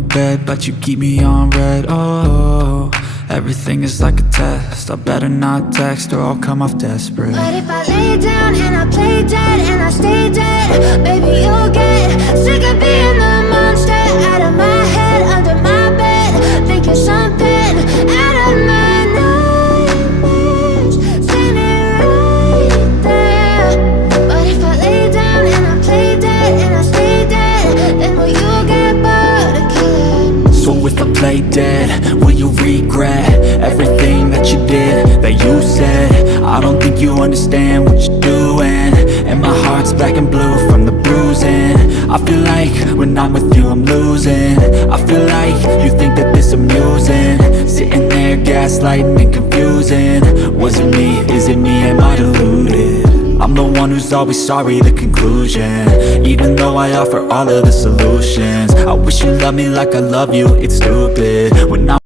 my bed, but you keep me on red. Oh, everything is like a test. I better not text or I'll come off desperate. But if I lay down and I play dead and I stay dead, baby, you'll get sick of being the monster out of my head, under my bed, thinking something out of my nightmares, standing right there. But if I lay down and I play dead and I stay dead, then will you get bored of killing? So if I play dead, will you regret everything that you did, that you said? I don't think you understand what you're doing, and my heart's black and blue from the bruising. I feel like when I'm with you I'm losing. I feel like you think that this amusing, sitting there gaslighting and confusing. Was it me? Is it me? Am I deluded? I'm the one who's always sorry, the conclusion, even though I offer all of the solutions. I wish you loved me like I love you, it's stupid when I'm